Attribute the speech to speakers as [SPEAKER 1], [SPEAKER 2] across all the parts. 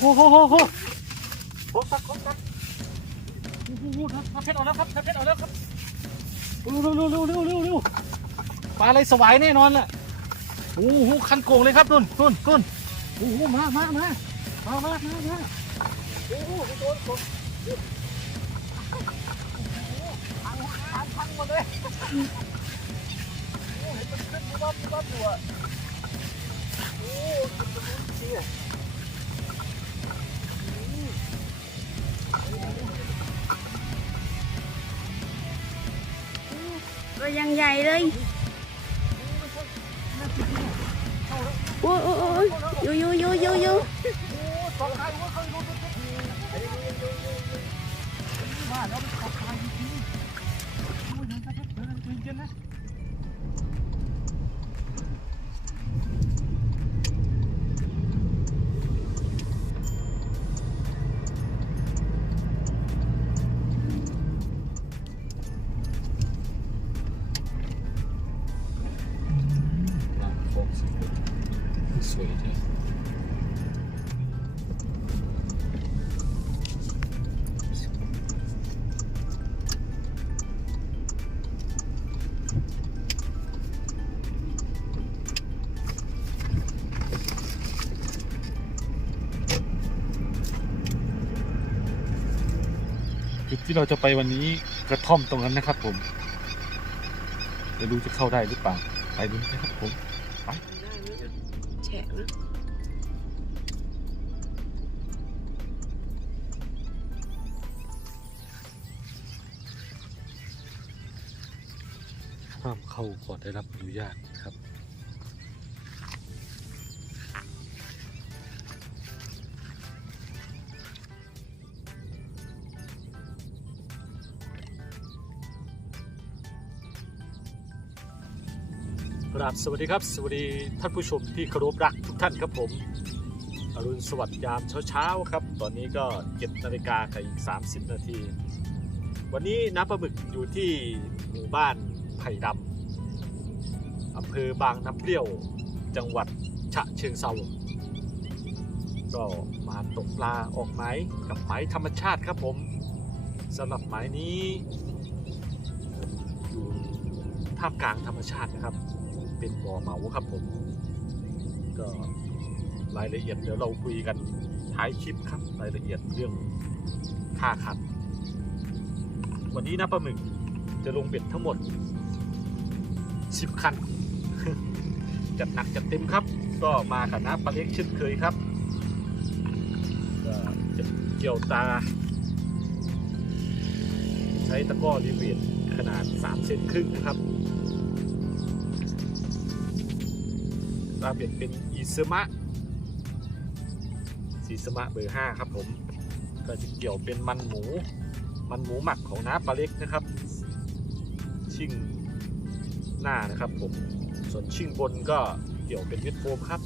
[SPEAKER 1] โอ้โหโอ้โหโอ้ตักโอ้ตักโอ้โหทับทับเพชรออกแล้วครับทับเพชรออกแล้วครับเร็วเร็วเร็วเร็วเร็วเร็วปลาอะไรสวายแน่นอนแหละโอ้โหคันโกงเลยครับนุ่นนุ่นนุ่นโอ้โหมามามามามามามาโอ้โหโดนโดนพังพังหมดเลยโอ้เห็นมันขึ้นรอบรอบอยู่อะโอ้มันจะลุ้นเชีย
[SPEAKER 2] ตัวยังใหญ่เลยโอ้ยโอ้ยโอ้ยอยู่อยู่อยู่อยู่อยู่
[SPEAKER 1] สวยจังจุดที่เราจะไปวันนี้กระท่อมตรงนั้นนะครับผม จะรู้จะเข้าได้หรือเปล่า ไปดูนะครับผม ห้ามเข้าก่อนได้รับอนุญาตครับครับสวัสดีครับ สวัสดีท่านผู้ชมที่เคารพรักทุกท่านครับผมอรุณสวัสดิ์ยามเช้าๆครับ ตอนนี้ก็เจ็ดนาฬิกากับอีก 30 นาที วันนี้น้ำปลาหมึกอยู่ที่หมู่บ้าน ไผ่ดำอำเภอบางน้ำเปรี้ยว จังหวัดฉะเชิงเซาก็มาตกปลาออกไม้กับไม้ธรรมชาติครับผมสำหรับไม้นี้อยู่ท่ามกลางธรรมชาตินะครับ เป็นบ่อเหมาครับผม ก็รายละเอียดเดี๋ยวเราคุยกันท้ายคลิปครับรายละเอียดเรื่องค่าขัด วันนี้นะปลาหมึกจะลงเบ็ดทั้งหมด 10คัน จัดหนักจัดเต็มครับ ก็มากับน้าปลาเล็กเช่นเคยครับก็จะเกี่ยวตา ใช้ตะกร้อรีเวทขนาด3เซนครึ่งนะครับตาเบ็ดเป็นอิซึมะสีสมะเบอร์5ครับผม ก็จะเกี่ยวเป็นมันหมู มันหมูหมักของน้าปลาเล็กนะครับ ชิ่ง หน้านะครับผม ส่วนชิ่งบนก็เกี่ยวเป็นเวทโฟมครับ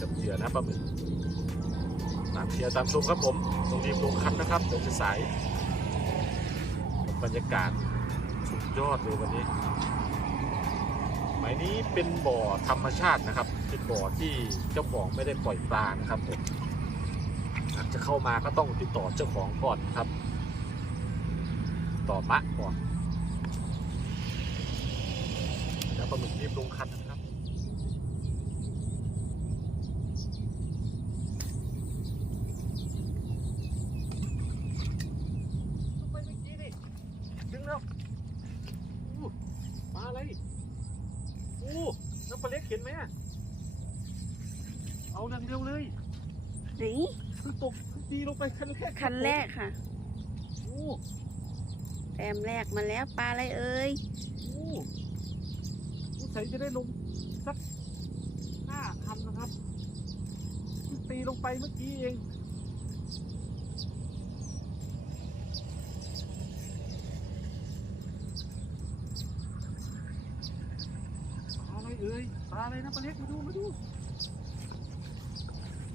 [SPEAKER 1] กับเหยื่อน้าปลาหมึกตามเชียร์ตามชมครับผมตรงรีบลงคันนะครับเดี๋ยวจะสายบรรยากาศสุดยอดเลยวันนี้หมายนี้เป็นบ่อธรรมชาตินะครับ เป็นบ่อที่เจ้าของไม่ได้ปล่อยปลานะครับผมหากจะเข้ามาก็ต้องติดต่อเจ้าของก่อนครับ ต่อมะก่อน แล้วปลาหมึกรีบลงคันนะครับไปเมื่อกี้นี่ดึงแล้วอู้ปลาอะไรโอ้น้ำปลาเล็กเห็นไหมอะเอาดังเร็วเลย
[SPEAKER 2] นี่
[SPEAKER 1] เพิ่งตกเพิ่งตีลงไปคันแรก
[SPEAKER 2] คันแรกค่ะ
[SPEAKER 1] โอ้
[SPEAKER 2] แต้มแรกมาแล้วปลาอะไรเอ่ย
[SPEAKER 1] โห สงสัยจะได้ลงสักห้าคันนะครับเพิ่งตีลงไปเมื่อกี้เองปลาอะไรเอ่ยปลาอะไรนะปลาเล็กมาดูมาดู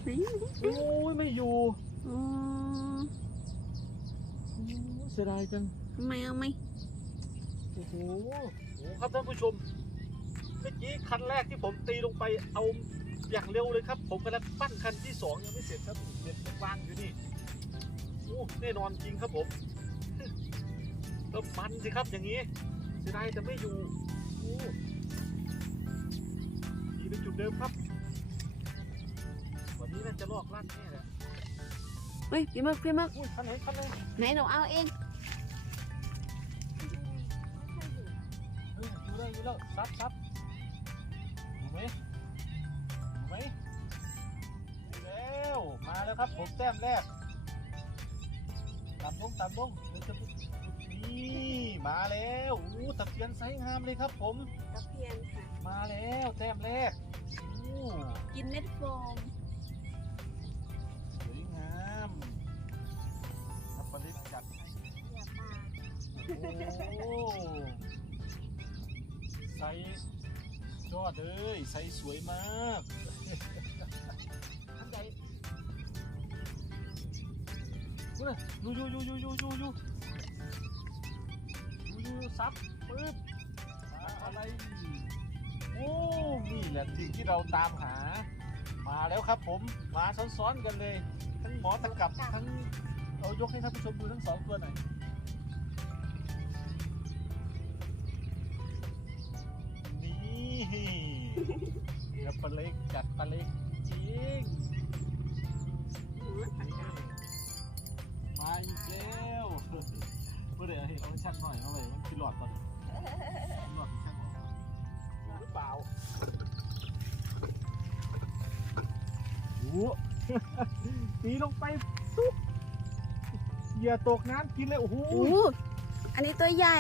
[SPEAKER 2] นี่
[SPEAKER 1] โอ้ยไม่อยู่
[SPEAKER 2] อ๋อ
[SPEAKER 1] โอ้เสียดายจัง
[SPEAKER 2] ทำไมเอาไหม
[SPEAKER 1] โอ้โหโอ้โหครับท่านผู้ชมเมื่อกี้คันแรกที่ผมตีลงไปเอาอย่างเร็วเลยครับ ผมกำลังปั้นคันที่สองยังไม่เสร็จครับเด็ดวางอยู่นี่โอ้แน่นอนจริงครับผมเริ่มมันสิครับอย่างนี้เสียดายแต่ไม่อยู่โอ้ดีเป็นจุดเดิมครับ วันนี้น่าจะลอกลั่นแน่แหละ
[SPEAKER 2] เฮ้ยพี่มึกพี่มึก
[SPEAKER 1] อุ้ยคันไหนคันไหน
[SPEAKER 2] ไหนหนูเอาเอง
[SPEAKER 1] เอออยู่ได้อยู่แล้วซับซับ ต้มแรกตามลงตามลงเดี๋ยวจะนี่มาแล้วอู้ตะเพียนไซส์งามเลยครับผม
[SPEAKER 2] ตะเพียนค่ะ
[SPEAKER 1] มาแล้วแต้มแรกอู้
[SPEAKER 2] กินเม็ดโฟม
[SPEAKER 1] สวยงามนับปริศจัดให้
[SPEAKER 2] อย่าปา
[SPEAKER 1] โอ้ไซส์ยอดเลยไซส์สวยมาก นู่นน่ะอยู่อยู่อยู่อยู่อยู่อยู่อยู่อยู่อยู่ซับปึ๊บมาอะไรโอ้นี่แหละสิ่งที่เราตามหา มาแล้วครับผมมาซ้อนๆกันเลย ทั้งหมอตะกับทั้งเอายกให้ท่านผู้ชมดูทั้งสองตัวหน่อยนี่เรือปลาเล็กจัดปลาเล็กจริง เพื่อเดี๋ยวให้เอาชัดหน่อยเอาเลยมันคือหลอดก่อนหลอดชัดหน่อยหรือเปล่าโอ้โหตีลงไปตุ๊บเหยื่อตกน้ำกินเลยโอ้โห
[SPEAKER 2] อู้อันนี้ตัวใหญ่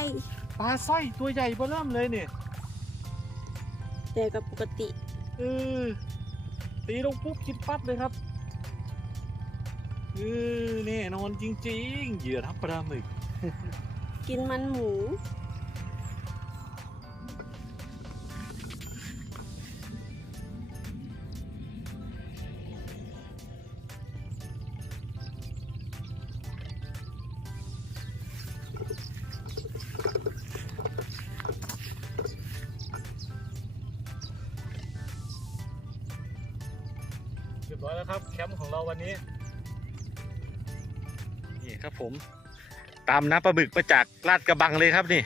[SPEAKER 1] ปลาสร้อยตัวใหญ่เบ้อเริ่มเลยเนี่ย
[SPEAKER 2] ใหญ่กว่าปกติ
[SPEAKER 1] เออตีลงปุ๊บกินปั๊บเลยครับเออแน่นอนจริงๆเหยื่อทับปลาหมึก
[SPEAKER 2] กินมันหมูา
[SPEAKER 1] มน้ำปลาบึกมาจากลาดกระบังเลยครับนี่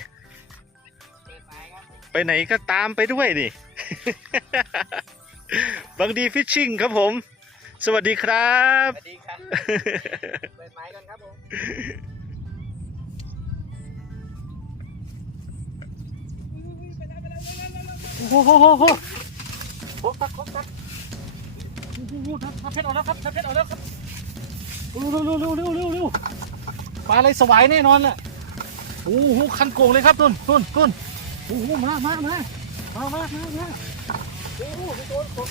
[SPEAKER 1] ไปไหนก็ตามไปด้วยนี่ บางดีฟิชชิ่งครับผม สวัสดีครับ
[SPEAKER 3] สวัสดีครับเปิดไม้กันครับผม
[SPEAKER 1] โอ้โหโหโหโคกตักโคกตักโอ้โหทับทับเพชรออกแล้วครับทับเพชรออกแล้วครับเร็วเร็วเร็วเร็วเร็วเร็วเร็ว ปลาอะไรสวายแน่นอนแหละโอ้โหคันโกงเลยครับตุนตุนตุนโอ้โหมามามามามามามาโอ้โหพี่ตุนตุน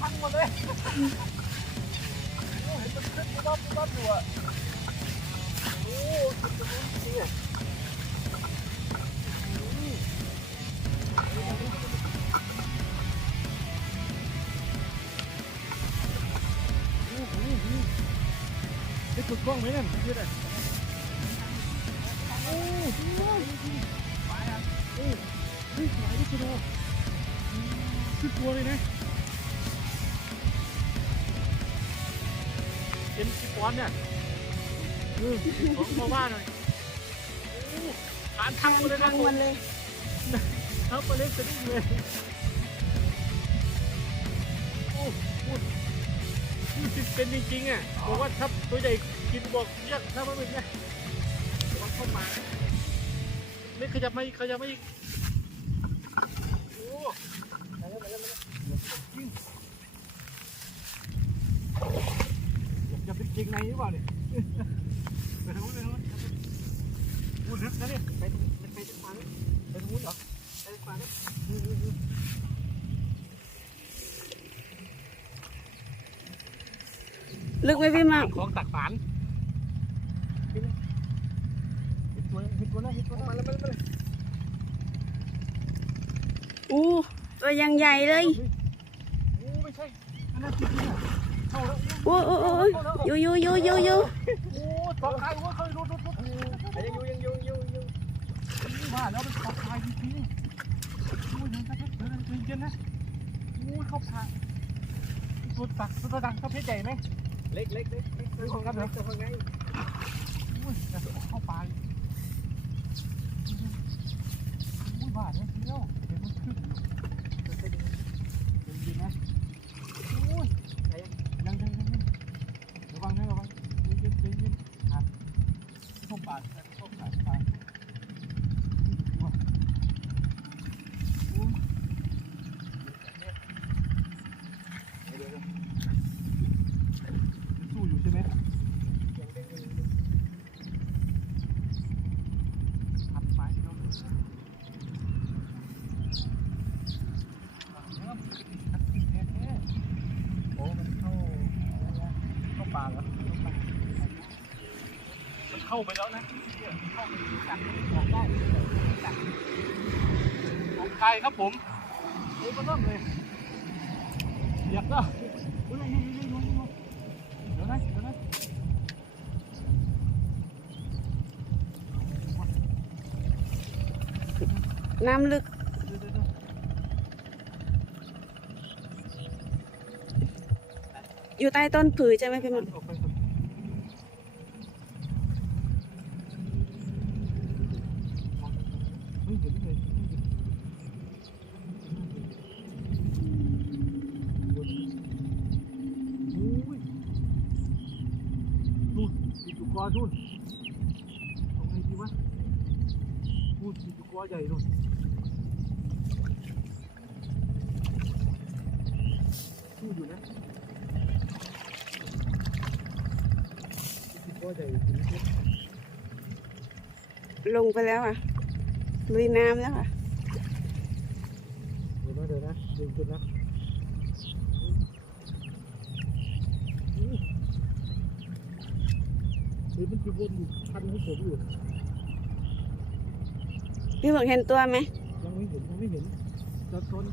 [SPEAKER 1] พังหมดเลยโอ้เห็นมันขึ้นรอบรอบอยู่อะโอ้ขึ้นตรงนู้นจริงอะ ไม่นั่นยืดอะโอ้ยไปอะโอ้ยเฮ้ยไหวที่สุดเลยขึ้นตัวเลยนะเอ็นสิบวันเนี่ยเออของพ่อบ้านหน่อยผ่านทางเลยนะ
[SPEAKER 2] ผม
[SPEAKER 1] ครับมาเล่นสนิทเลยโอ้โห พูดเป็นจริงๆอะบอกว่าถ้าตัวใหญ่กินบอกเรียกถ้ามันเป็นไงระวังเข้ามานะเล็กขยับไมาอีกขยับไมาอีกโอ้มาแล้วมาแล้วมาแล้วจริงอย่าไปเก่งในหรือเปล่าเนี่ยไปทางนู้นไปทางนู้นพูดลึกนะเนี่ยไปตรง
[SPEAKER 2] ลึกไหมพี่มั
[SPEAKER 1] งของตักฝาน
[SPEAKER 2] อู้ตัวยังใหญ่เลย
[SPEAKER 1] โอ้ย
[SPEAKER 2] โอ้ยโอ้ยยูยูยูยู
[SPEAKER 1] ยูตอกไก่ว่าเค
[SPEAKER 3] ยรู้รู้รู้ยังยูยังยูยูยู
[SPEAKER 1] ว่าแล้วเป็นตอกไก่จริงๆรินเอู้เข้าทางสุดตักสุดตักเข้าเพชรใหญ่ไหม
[SPEAKER 3] เล็กเล็กเล็กเล็ก
[SPEAKER 1] เฮ้ยของกันเหรอ
[SPEAKER 3] จะทำไง
[SPEAKER 1] อุ้ยแต่เข้าป่าอีกอุ้ยบาดเนี่ยเที่ยวเห็นมันขึ้นอยู่เดี๋ยวยิงนะอุ้ยยังยังยังยังระวังนะระวังยิงยิงยิงยิงอะเข้าป่าเข้าป่าป่าอุ้ยอุ้ยเดี๋ยวเดี๋ยวสู้อยู่ใช่ไหม ทับไม้เราเลยโอ้ มันเข้าเข้าป่าเหรอมัน เข้าไปแล้วนะเข้าไปจับออกได้จับของใครครับผมโอ้ก็เริ่มเลยอยากก็เดี๋ยวนะเดี๋ยวนะ
[SPEAKER 2] น้ำลึก
[SPEAKER 1] เดี๋ยวเดี๋ยวเดี๋ยว
[SPEAKER 2] อยู่ใต้ต้นผือใช่ไหมพี่หมึก
[SPEAKER 1] ออกไปก่อน กอนู่นเอาไงดีวะนู่นติดอยู่กอใหญ่นู่นสู้อยู่นะติดอยู่กอใหญ่อยู่นะ
[SPEAKER 2] ลงไปแล้วอะลุยน้ำแล้วค่ะ
[SPEAKER 1] เดี๋ยวนะเดี๋ยวนะเดี๋ยวขึ้นนะ เฮ้ยมันจะวนอยู่พันของผมอยู่
[SPEAKER 2] พี่หมึกเห็นตัวไหม
[SPEAKER 1] ยังไม่เห็นยังไม่เห็นจะชน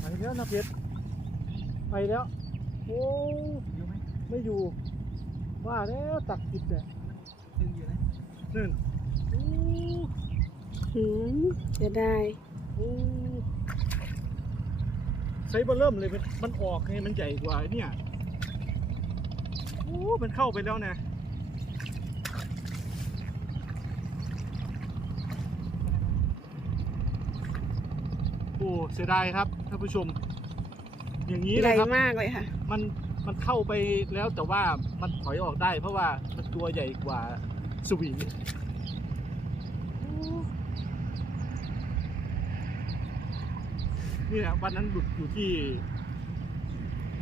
[SPEAKER 1] ไปแล้ว นะเพชรไปแล้ว โอ้อยู่ไหมไม่อยู่ ว่าแล้วตักจิตเนี่ย
[SPEAKER 3] ตึงอยู่นะ
[SPEAKER 1] นั่นโอ้
[SPEAKER 2] หืมจะได้
[SPEAKER 1] โหไซส์เบอร์เริ่มเลยมันมันออกไงมันใหญ่กว่าไอ้เนี่ยโอ้ มันเข้าไปแล้วนะโอ้เสียดายครับท่านผู้ชม อย่างนี้
[SPEAKER 2] ให
[SPEAKER 1] เล
[SPEAKER 2] ญ่
[SPEAKER 1] ยครับ
[SPEAKER 2] มากเลยค่ะ
[SPEAKER 1] มันมันเข้าไปแล้วแต่ว่ามันถอยออกได้ เพราะว่ามันตัวใหญ่กว่าสวิงนี่แหละวันนั้นหลุดอยู่ที่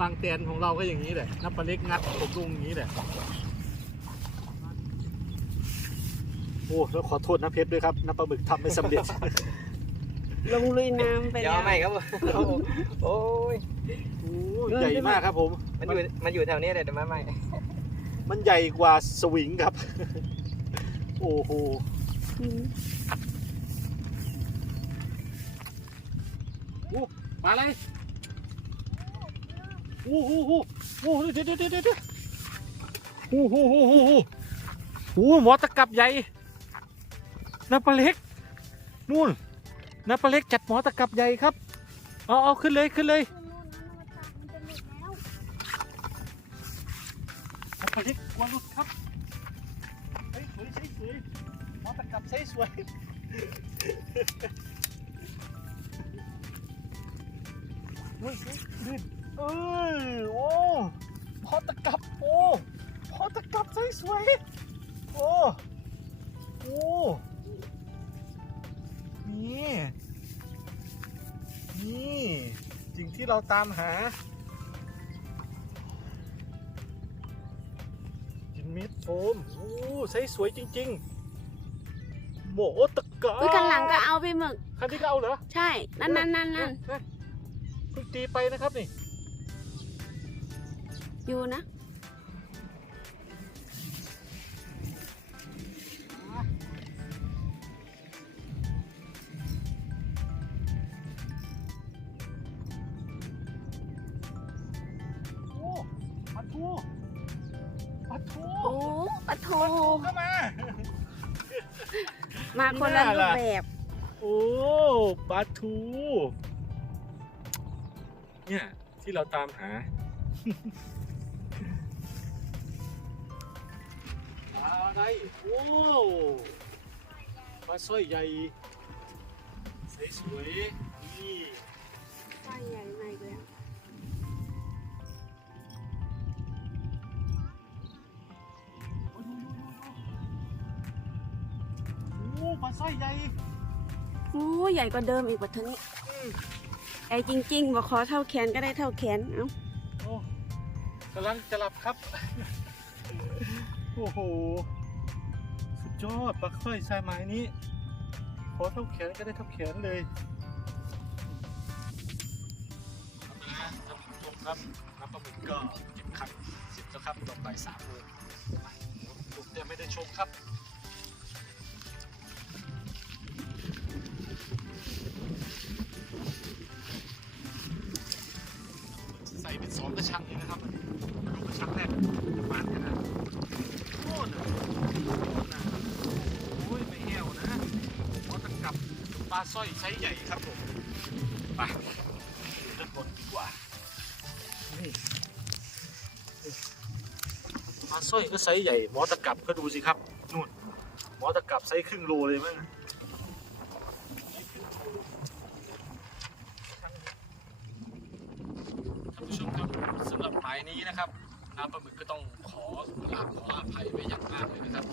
[SPEAKER 1] บางแตนของเราก็อย่างนี้แหละนับปลาเล็กงัดผมลงอย่างนี้แหละ โอ้แล้วขอโทษนะเพชรด้วยครับนับปลาหมึกทำไม่สำเร็จ
[SPEAKER 2] ลงลุยน้ำไป
[SPEAKER 3] เดี๋ยว
[SPEAKER 2] แล้ว
[SPEAKER 3] เอาใหม่ครับผมโอ้ย
[SPEAKER 1] โอ้ ใหญ่มากครับผม
[SPEAKER 3] มันอยู่มันอยู่แถวนี้เลยเดี๋ยวมาใหม่
[SPEAKER 1] มันใหญ่กว่าสวิงครับ โอ้โห
[SPEAKER 2] อืม
[SPEAKER 1] มาอะไรโอ้โหโอ้โหโอ้โหเดี๋ยวเดี๋ยวเดี๋ยวเดี๋ยวโอ้โหโอ้โหโอ้โหโอ้โหหมอตะกับใหญ่นับปลาเล็ก นู่นนับปลาเล็กจัดหมอตะกับใหญ่ครับ เอาเอาขึ้นเลยขึ้นเลย ปลาเล็กกลัวหลุดครับเฮ้ยสวยสวยสวยมอตะกับใช้สวยเฮ้ยเฮ้ยลื่นเอ้ยโอ้พอตะกับโอ้พอตะกับสวยสวยโอ้โอ้นี่นี่สิ่งที่เราตามหา กินเม็ดโฟมโอ้ใช้สวยจริง ๆโหมตะกะ
[SPEAKER 2] อุ้ยกันหลังก็เอาพี่หมึก
[SPEAKER 1] คันนี้ก็เอาเหรอ
[SPEAKER 2] ใช่ นั่นนั่นนั่นนั่น
[SPEAKER 1] เฮ้ยเพิ่งตีไปนะครับนี่
[SPEAKER 2] อยู่นะ คนละรูปแบบ
[SPEAKER 1] โอ้ปลาทู เนี่ย ที่เราตามหาปลาอะไรโอ้ปลาสร้อยใหญ่สวยๆนี่
[SPEAKER 2] ใช่ใหญ่ใหม่เลย
[SPEAKER 1] สร้อยใหญ่
[SPEAKER 2] โอ้ใหญ่กว่าเดิมอีกบัดเทานี้ไอ้จริงๆบอกขอเท่าแขนก็ได้เท่าแขนเอ้า
[SPEAKER 1] โอ้กำลังจะหลับครับ โอ้โห สุดยอดปลาสร้อยสายไม้นี้ ขอเท่าแขนก็ได้เท่าแขนเลยครับท่านผู้ชมครับน้ำปลาหมึกก็เก็บขัดเสร็จแล้วครับต่อไปสามโมงผมยังไม่ได้ชมครับ กระชังเลยนะครับมาดูกระชังแรกจะมาขนาดโอ้โหนะโอ้ยไม่แห้วนะมอตะกับปลาสร้อยไซส์ใหญ่ครับผมไปดูด้านบนดีกว่าปลาสร้อยก็ไซส์ใหญ่หมอตะกับก็ดูสิครับนู่นหมอตะกับไซส์ครึ่งโลเลยมั้ง ท่านผู้ชมครับ สำหรับหมายนี้นะครับน้ำปลาหมึกก็ต้องขอกราขออภัยไว้อย่างมากเลยนะครับ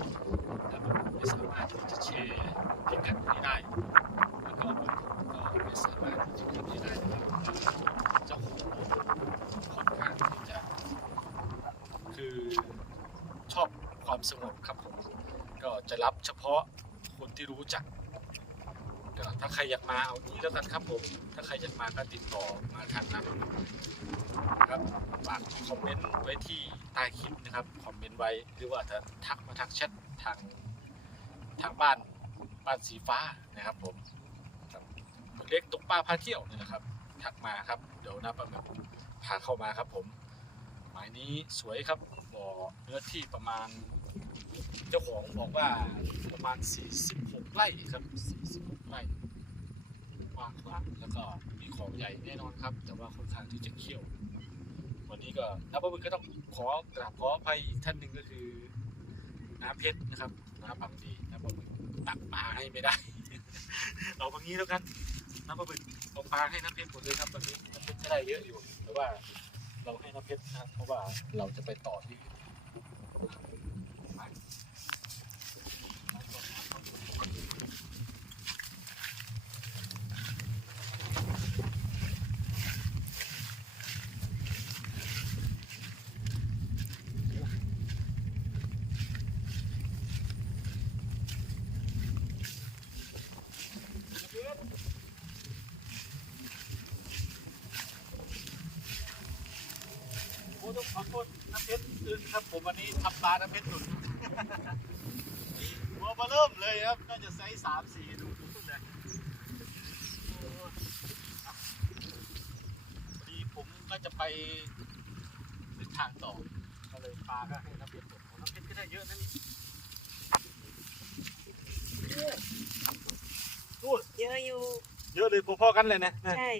[SPEAKER 1] น้ำปลาหมึกไม่สามารถที่จะแชร์พิกัดนี้ได้แล้วก็ผมก็ไม่สามารถที่จะทำนี้ได้นะครับเจ้าของค่อนข้างที่จะคือชอบความสงบครับผมก็จะรับเฉพาะคนที่รู้จัก ถ้าใครอยากมาเอานี้แล้วกันครับผม ถ้าใครอยากมาก็ติดต่อมาทางน้ำปลาหมึกครับฝากคอมเมนต์ไว้ที่ใต้คลิปนะครับคอมเมนต์ไว้หรือว่าจะทักมาทักแชททางทางบ้านบ้านสีฟ้านะครับผมครับเล็กตกปลาพาเที่ยวนี่นะครับ ทักมาครับเดี๋ยวน้าปลาหมึกพาเข้ามาครับผม หมายนี้สวยครับบ่อเนื้อที่ประมาณ เจ้าของบอกว่าประมาณ 46 ไร่ครับ 46 ไร่กว้างขวางแล้วก็มีของใหญ่แน่นอนครับ แต่ว่าค่อนข้างที่จะเขี้ยว วันนี้ก็น้าปลาหมึกก็ต้องขอกราบขออภัยอีกท่านหนึ่งก็คือน้าเพชรนะครับน้าบางดีน้าปลาหมึกตักปลาให้ไม่ได้ เอาบางนี้แล้วกันน้าปลาหมึกเอาปลาให้น้าเพชรหมดเลยครับวันนี้น้าเพชรจะได้เยอะอยู่แต่ว่าเราให้น้าเพชรนะเพราะว่าเราจะไปต่อที่ ต้องขอโทษน้ำเพชรอื่นครับผมวันนี้ทำปลาน้ำเพชรหลุดหัวมาเริ่มเลยครับน่าจะไซส์สามสี่ดูดูเลยโอ้ครับพอดีผมก็จะไปเดินทางต่อก็เลยปลาก็ให้น้ำเพชรหมดโอ้น้ำเพชรก็ได้เยอะนะนี่โอ้นู่น
[SPEAKER 2] เยอะอยู่
[SPEAKER 1] เยอะเลยพอๆกันเลยนะนะ
[SPEAKER 2] ใช่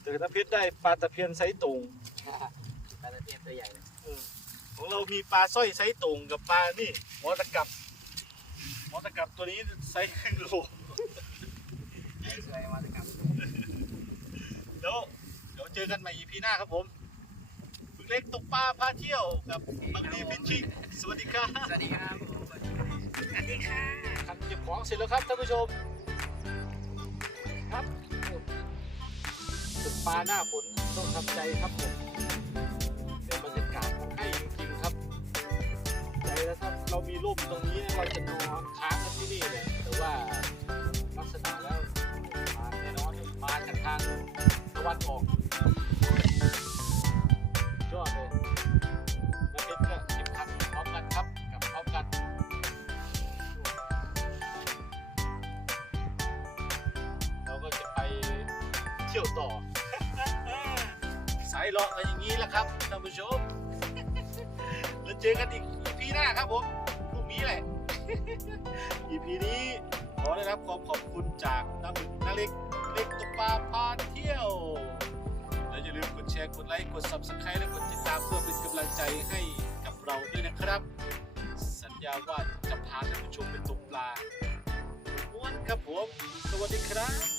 [SPEAKER 1] แต่น้ำเพชรได้ปลาตะเพียนไซส์ตุง
[SPEAKER 3] ปลาตะ เพียนตัวใหญ่เลย
[SPEAKER 1] เออของเรามีปลาสร้อยไซส์ตุงกับปลานี่หมอตะกับหมอตะกับตัวนี้ไซส์ครึ่งโล
[SPEAKER 3] สวยมาตะกับ
[SPEAKER 1] เดี๋ยวเดี๋ยวเจอกันใหม่ EP หน้าครับผมฝึกเล็กตกปลาพาเที่ยวกับบางดีฟิชชิ่งสวัสดีครับ
[SPEAKER 3] สวัสดีครับผม
[SPEAKER 2] สวัสดีค่ะ
[SPEAKER 1] ทำเก็บของเสร็จแล้วครับท่านผู้ชม ครับตกปลาหน้าฝนต้องทำใจครับผม เรามีร่มตรงนี้เราจะนอนค้างกันที่นี่เลยแต่ว่าลักษณะแล้วมาแน่นอนมาจากทางตะวันออกยอดเลยแล้วเพชรก็เก็บคันพร้อมกันครับกับพร้อมกันเราก็จะไปเที่ยวต่อ สายเลาะกันอย่างนี้แหละครับท่านผู้ชมเจอกันอีก EP หน้าครับผม นี้แหละ EP นี้ขอได้รับความขอบคุณจากน้ำหนึ่งนาเล็กเล็กตกปลาพาเที่ยวและอย่าลืมกดแชร์กดไลค์กด Subscribe และกดติดตามเพื่อเป็นกำลังใจให้กับเราด้วยนะครับ สัญญาว่าจะพาท่านผู้ชมไปตกปลาม้วนครับผม สวัสดีครับ